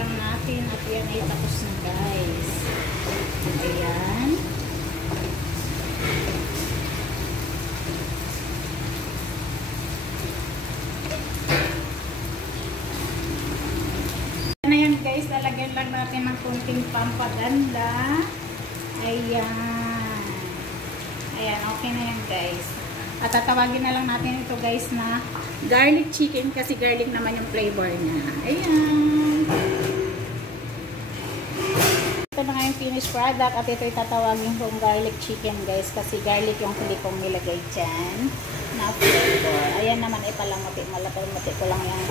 lang natin at yan ay tapos na guys. Ayan. Yan na yan guys, lalagyan lang natin ng kunting pampaganda. Ayan. Ayan, okay na yan guys. At tatawagin na lang natin ito guys na garlic chicken kasi garlic naman yung flavor niya. Ayan. Ito na nga yung finished product at ito itatawagin kong garlic chicken guys kasi garlic yung huli kong nilagay dyan na flavor. Ayan naman ay palamuti. Malapamuti ko lang yung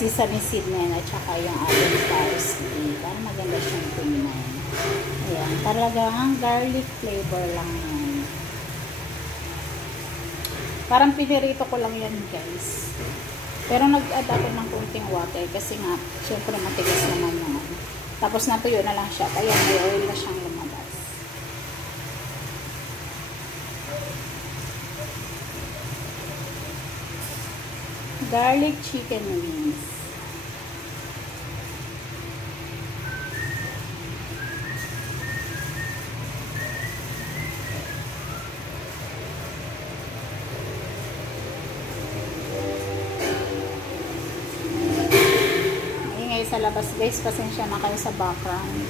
sesame seed na yan at saka yung ating parsley. Para maganda siyang tingnan. Ayan. Talagang garlic flavor lang yan. Parang pinirito ko lang yan guys. Pero nag-add ako ng kunting water kasi nga, syempre matigas naman yung ano. Tapos natuyo na lang siya. Kaya may oil na siyang lumabas. Garlic chicken wings. Sa labas guys, pasensya na kayo sa background.